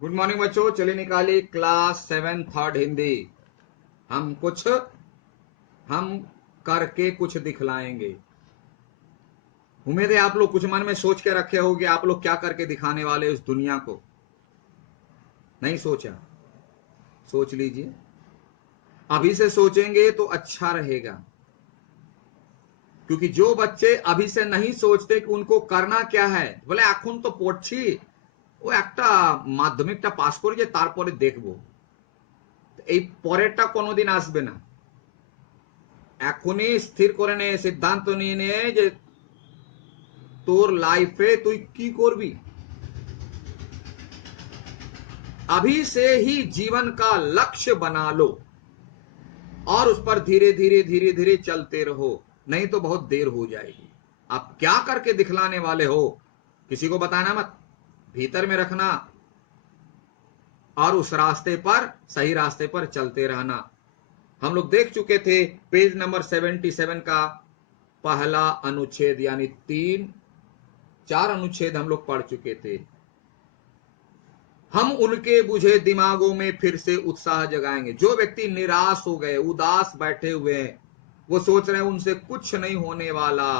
Good morning बच्चों, चलिए निकालिए क्लास 7 थर्ड हिंदी। हम करके कुछ दिखलाएंगे। उम्मीद है आप लोग कुछ मन में सोच के रखे होगे आप लोग क्या करके दिखाने वाले उस दुनिया को। नहीं सोचा? सोच लीजिए। अभी से सोचेंगे तो अच्छा रहेगा, क्योंकि जो बच्चे अभी से नहीं सोचते कि उनको करना क्या है, बोले এখন तो পড়ছি, ও একটা মাধ্যমিকটা পাস করে যে তারপরে দেখবো, এই পরেরটা কোনোদিন আসবে না। এখনই স্থির করে নে, সিদ্ধান্ত নিয়ে নে যে তোর লাইফে তুই কি করবি। अभी से ही जीवन का लक्ष्य बना लो और उस पर धीरे धीरे धीरे धीरे चलते रहो, नहीं तो बहुत देर हो जाएगी। आप क्या करके दिखलाने वाले हो किसी को बताना मत, भीतर में रखना और उस रास्ते पर, सही रास्ते पर चलते रहना। हम लोग देख चुके थे पेज नंबर 77 का पहला अनुच्छेद, यानी 4 अनुच्छेद हम लोग पढ़ चुके थे। हम उनके बुझे दिमागों में फिर से उत्साह जगाएंगे। जो व्यक्ति निराश हो गए, उदास बैठे हुए हैं, वो सोच रहे हैं उनसे कुछ नहीं होने वाला,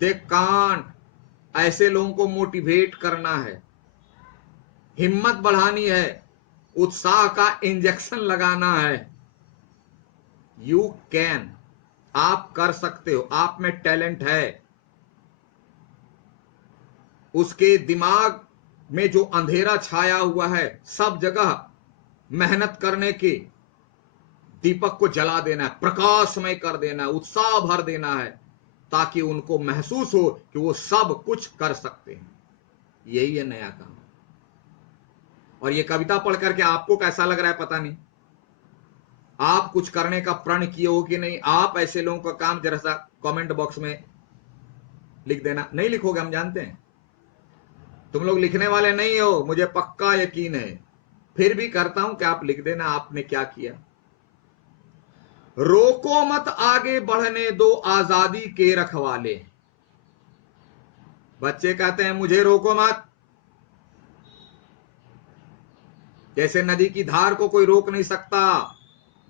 दे कांट, ऐसे लोगों को मोटिवेट करना है, हिम्मत बढ़ानी है, उत्साह का इंजेक्शन लगाना है। यू कैन, आप कर सकते हो, आप में टैलेंट है। उसके दिमाग में जो अंधेरा छाया हुआ है, सब जगह मेहनत करने के दीपक को जला देना है, प्रकाशमय कर देना है, उत्साह भर देना है, ताकि उनको महसूस हो कि वो सब कुछ कर सकते हैं। यही है नया काम। और ये कविता पढ़ करके आपको कैसा लग रहा है पता नहीं, आप कुछ करने का प्रण किए हो कि नहीं। आप ऐसे लोगों का काम जरा सा कमेंट बॉक्स में लिख देना। नहीं लिखोगे हम जानते हैं, तुम लोग लिखने वाले नहीं हो, मुझे पक्का यकीन है, फिर भी करता हूं कि आप लिख देना आपने क्या किया। रोको मत आगे बढ़ने दो आजादी के रखवाले। बच्चे कहते हैं मुझे रोको मत, जैसे नदी की धार को कोई रोक नहीं सकता,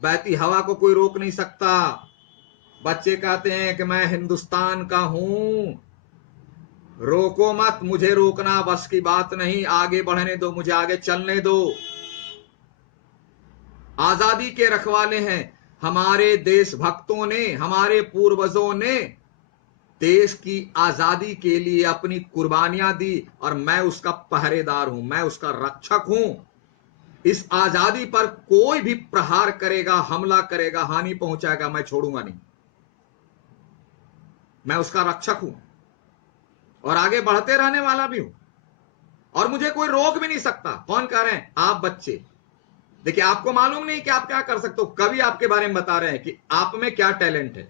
बहती हवा को कोई रोक नहीं सकता। बच्चे कहते हैं कि मैं हिंदुस्तान का हूं, रोको मत, मुझे रोकना बस की बात नहीं, आगे बढ़ने दो, मुझे आगे चलने दो। आजादी के रखवाले हैं। हमारे देशभक्तों ने, हमारे पूर्वजों ने देश की आजादी के लिए अपनी कुर्बानियां दी, और मैं उसका पहरेदार हूं, मैं उसका रक्षक हूं। इस आजादी पर कोई भी प्रहार करेगा, हमला करेगा, हानि पहुंचाएगा, मैं छोड़ूंगा नहीं। मैं उसका रक्षक हूं और आगे बढ़ते रहने वाला भी हूं, और मुझे कोई रोक भी नहीं सकता। कौन कह रहे हैं? आप बच्चे। देखिए, आपको मालूम नहीं कि आप क्या कर सकते हो। कवि आपके बारे में बता रहे हैं कि आप में क्या टैलेंट है।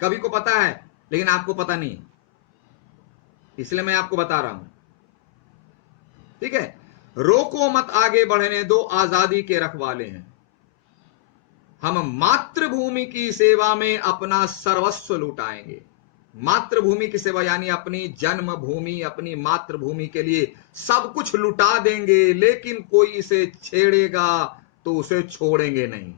कवि को पता है, लेकिन आपको पता नहीं, इसलिए मैं आपको बता रहा हूं। ठीक है, रोको मत आगे बढ़ने दो आजादी के रखवाले हैं। हम मातृभूमि की सेवा में अपना सर्वस्व लुटाएंगे। मातृभूमि की सेवा यानी अपनी जन्मभूमि, अपनी मातृभूमि के लिए सब कुछ लुटा देंगे, लेकिन कोई इसे छेड़ेगा तो उसे छोड़ेंगे नहीं,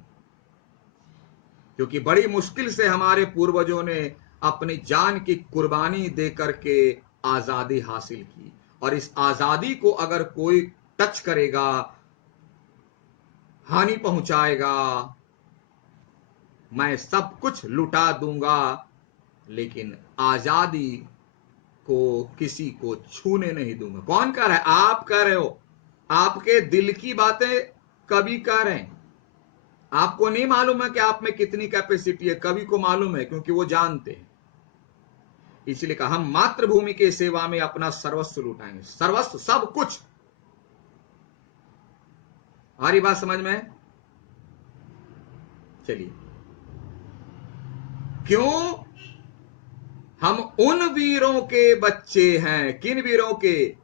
क्योंकि बड़ी मुश्किल से हमारे पूर्वजों ने अपनी जान की कुर्बानी देकर के आजादी हासिल की, और इस आजादी को अगर कोई टच करेगा, हानि पहुंचाएगा, मैं सब कुछ लुटा दूंगा, लेकिन आजादी को किसी को छूने नहीं दूंगा। कौन कह रहा है? आप कह रहे हो। आपके दिल की बातें कवि कह रहे हैं। आपको नहीं मालूम है कि आप में कितनी कैपेसिटी है, कवि को मालूम है, क्योंकि वो जानते हैं। इसलिए कहा हम मातृभूमि के सेवा में अपना सर्वस्व लुटाएंगे। सर्वस्व, सब कुछ। हमारी बात समझ में? चलिए, क्यों? हम उन वीरों के बच्चे हैं। किन वीरों के?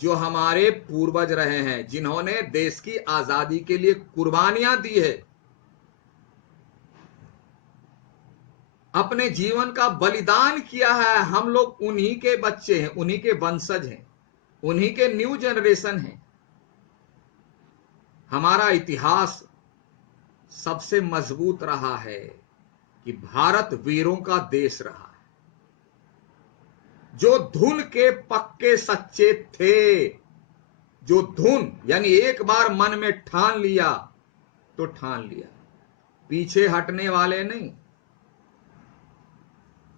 जो हमारे पूर्वज रहे हैं, जिन्होंने देश की आजादी के लिए कुर्बानियां दी है, अपने जीवन का बलिदान किया है। हम लोग उन्हीं के बच्चे हैं, उन्हीं के वंशज हैं, उन्हीं के न्यू जनरेशन हैं। हमारा इतिहास सबसे मजबूत रहा है कि भारत वीरों का देश रहा है, जो धुन के पक्के सच्चे थे, जो धुन यानी एक बार मन में ठान लिया तो ठान लिया, पीछे हटने वाले नहीं,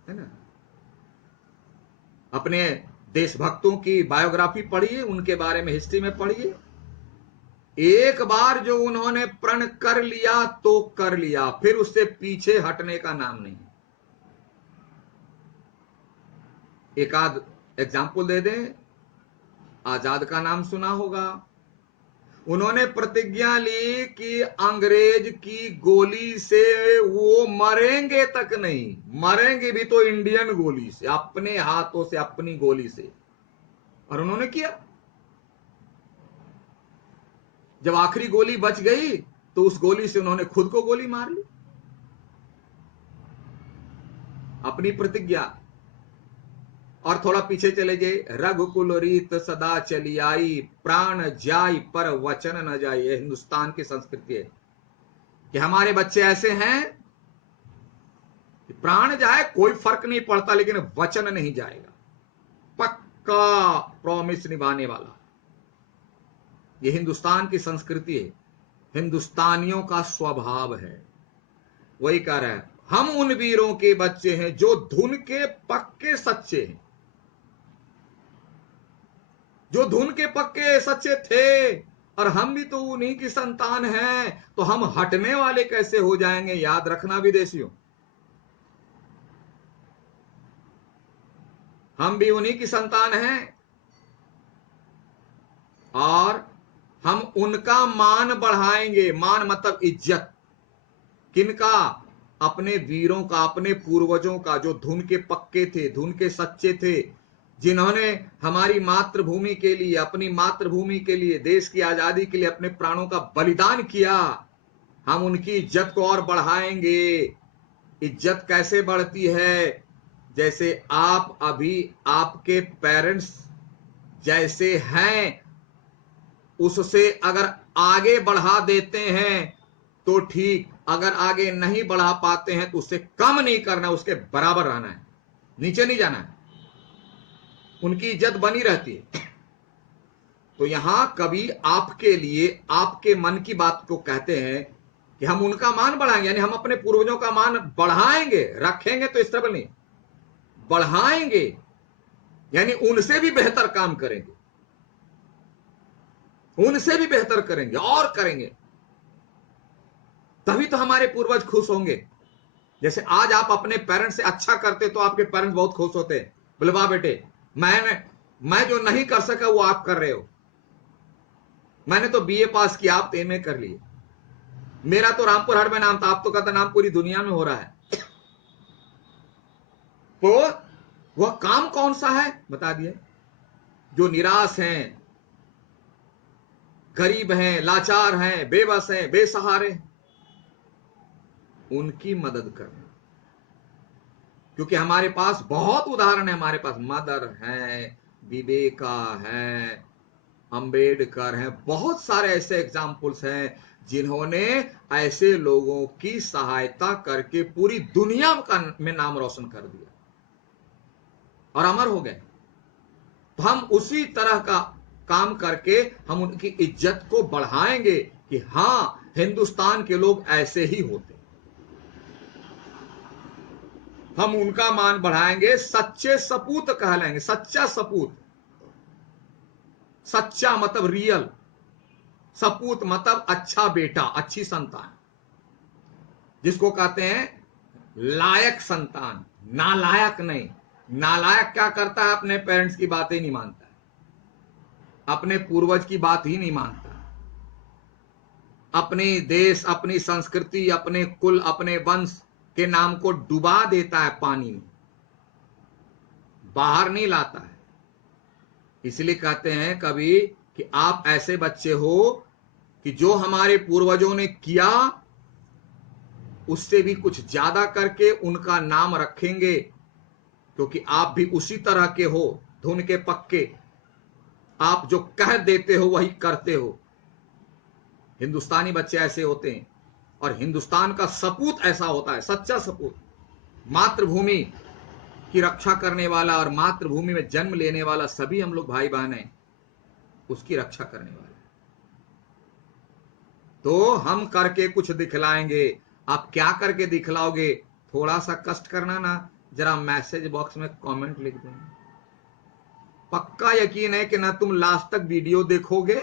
है ना। अपने देशभक्तों की बायोग्राफी पढ़िए, उनके बारे में हिस्ट्री में पढ़िए। एक बार जो उन्होंने प्रण कर लिया तो कर लिया, फिर उससे पीछे हटने का नाम नहीं। एक आध एग्जाम्पल दे दें, आजाद का नाम सुना होगा। उन्होंने प्रतिज्ञा ली कि अंग्रेज की गोली से वो मरेंगे तक नहीं, मरेंगे भी तो इंडियन गोली से, अपने हाथों से, अपनी गोली से। और उन्होंने किया। जब आखिरी गोली बच गई तो उस गोली से उन्होंने खुद को गोली मार ली, अपनी प्रतिज्ञा। और थोड़ा पीछे चले जाइए, रघुकुल रीत सदा चली आई, प्राण जाई पर वचन न जाए। ये हिंदुस्तान की संस्कृति है कि हमारे बच्चे ऐसे हैं कि प्राण जाए कोई फर्क नहीं पड़ता, लेकिन वचन नहीं जाएगा, पक्का प्रॉमिस निभाने वाला। ये हिंदुस्तान की संस्कृति है, हिंदुस्तानियों का स्वभाव है। वही कह रहा है, हम उन वीरों के बच्चे हैं जो धुन के पक्के सच्चे हैं, जो धुन के पक्के सच्चे थे। और हम भी तो उन्हीं की संतान हैं, तो हम हटने वाले कैसे हो जाएंगे। याद रखना विदेशियों, हम भी उन्हीं की संतान हैं, और हम उनका मान बढ़ाएंगे। मान मतलब इज्जत, किनका? अपने वीरों का, अपने पूर्वजों का, जो धुन के पक्के थे, धुन के सच्चे थे, जिन्होंने हमारी मातृभूमि के लिए, अपनी मातृभूमि के लिए, देश की आजादी के लिए अपने प्राणों का बलिदान किया। हम उनकी इज्जत को और बढ़ाएंगे। इज्जत कैसे बढ़ती है? जैसे आप अभी आपके पेरेंट्स जैसे हैं उससे अगर आगे बढ़ा देते हैं तो ठीक, अगर आगे नहीं बढ़ा पाते हैं तो उससे कम नहीं करना, उसके बराबर रहना है, नीचे नहीं जाना है, उनकी इज्जत बनी रहती है। तो यहां कभी आपके लिए, आपके मन की बात को कहते हैं कि हम उनका मान बढ़ाएंगे, यानी हम अपने पूर्वजों का मान बढ़ाएंगे, रखेंगे तो स्टेबल नहीं, बढ़ाएंगे यानी उनसे भी बेहतर काम करेंगे, उनसे भी बेहतर करेंगे और करेंगे, तभी तो हमारे पूर्वज खुश होंगे। जैसे आज आप अपने पेरेंट्स से अच्छा करते तो आपके पेरेंट्स बहुत खुश होते, बोले वाह बेटे, मैं जो नहीं कर सका वो आप कर रहे हो, मैंने तो बीए पास किया, आप तो एमए कर लिए, मेरा तो रामपुर हट में नाम था, आप तो कहता नाम पूरी दुनिया में हो रहा है। तो वह काम कौन सा है बता दिए। जो निराश हैं, गरीब हैं, लाचार हैं, बेबस हैं, बेसहारे, उनकी मदद करना। क्योंकि हमारे पास बहुत उदाहरण है, हमारे पास मदर है, विवेका है, अंबेडकर हैं, बहुत सारे ऐसे एग्जाम्पल्स हैं जिन्होंने ऐसे लोगों की सहायता करके पूरी दुनिया में नाम रोशन कर दिया और अमर हो गए। तो हम उसी तरह का काम करके हम उनकी इज्जत को बढ़ाएंगे कि हां, हिंदुस्तान के लोग ऐसे ही होते, हम उनका मान बढ़ाएंगे, सच्चे सपूत कहलाएंगे। सच्चा सपूत, सच्चा मतलब रियल, सपूत मतलब अच्छा बेटा, अच्छी संतान, जिसको कहते हैं लायक संतान, नालायक नहीं। नालायक क्या करता है? अपने पेरेंट्स की बातें नहीं मानता, अपने पूर्वज की बात ही नहीं मानता, अपने देश, अपनी संस्कृति, अपने कुल, अपने वंश के नाम को डुबा देता है पानी में, बाहर नहीं लाता है। इसलिए कहते हैं कभी कि आप ऐसे बच्चे हो कि जो हमारे पूर्वजों ने किया उससे भी कुछ ज्यादा करके उनका नाम रखेंगे, क्योंकि आप भी उसी तरह के हो, धुन के पक्के। आप जो कह देते हो वही करते हो, हिंदुस्तानी बच्चे ऐसे होते हैं, और हिंदुस्तान का सपूत ऐसा होता है, सच्चा सपूत, मातृभूमि की रक्षा करने वाला और मातृभूमि में जन्म लेने वाला, सभी हम लोग भाई बहन हैं, उसकी रक्षा करने वाले। तो हम करके कुछ दिखलाएंगे। आप क्या करके दिखलाओगे? थोड़ा सा कष्ट करना ना, जरा मैसेज बॉक्स में कमेंट लिख देना। पक्का यकीन है कि ना तुम लास्ट तक वीडियो देखोगे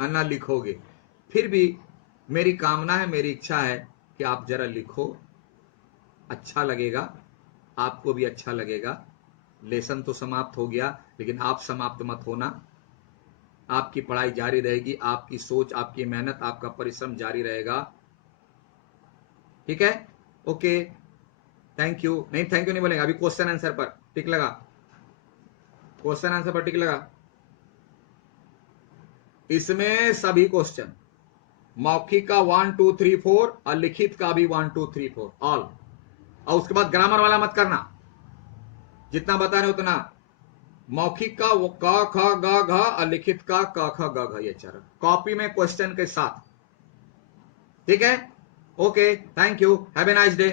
और ना लिखोगे। फिर भी मेरी कामना है, मेरी इच्छा है कि आप जरा लिखो, अच्छा लगेगा, आपको भी अच्छा लगेगा। लेसन तो समाप्त हो गया, लेकिन आप समाप्त मत होना। आपकी पढ़ाई जारी रहेगी, आपकी सोच, आपकी मेहनत, आपका परिश्रम जारी रहेगा। ठीक है? Okay, thank you. नहीं, थैंक यू नहीं बोलेंगे, अभी क्वेश्चन आंसर पर टिक लगा, क्वेश्चन आंसर पर टिक लगा। इसमें सभी क्वेश्चन, मौखिक का 1 2 3 4 और लिखित का भी 1 2 3 4 ऑल। और उसके बाद ग्रामर वाला मत करना, जितना बता रहे उतना। मौखिक का वो क ख ग घ और लिखित का क ख ग घ, ये चार कॉपी में क्वेश्चन के साथ। ठीक है? Okay, thank you, have a nice day.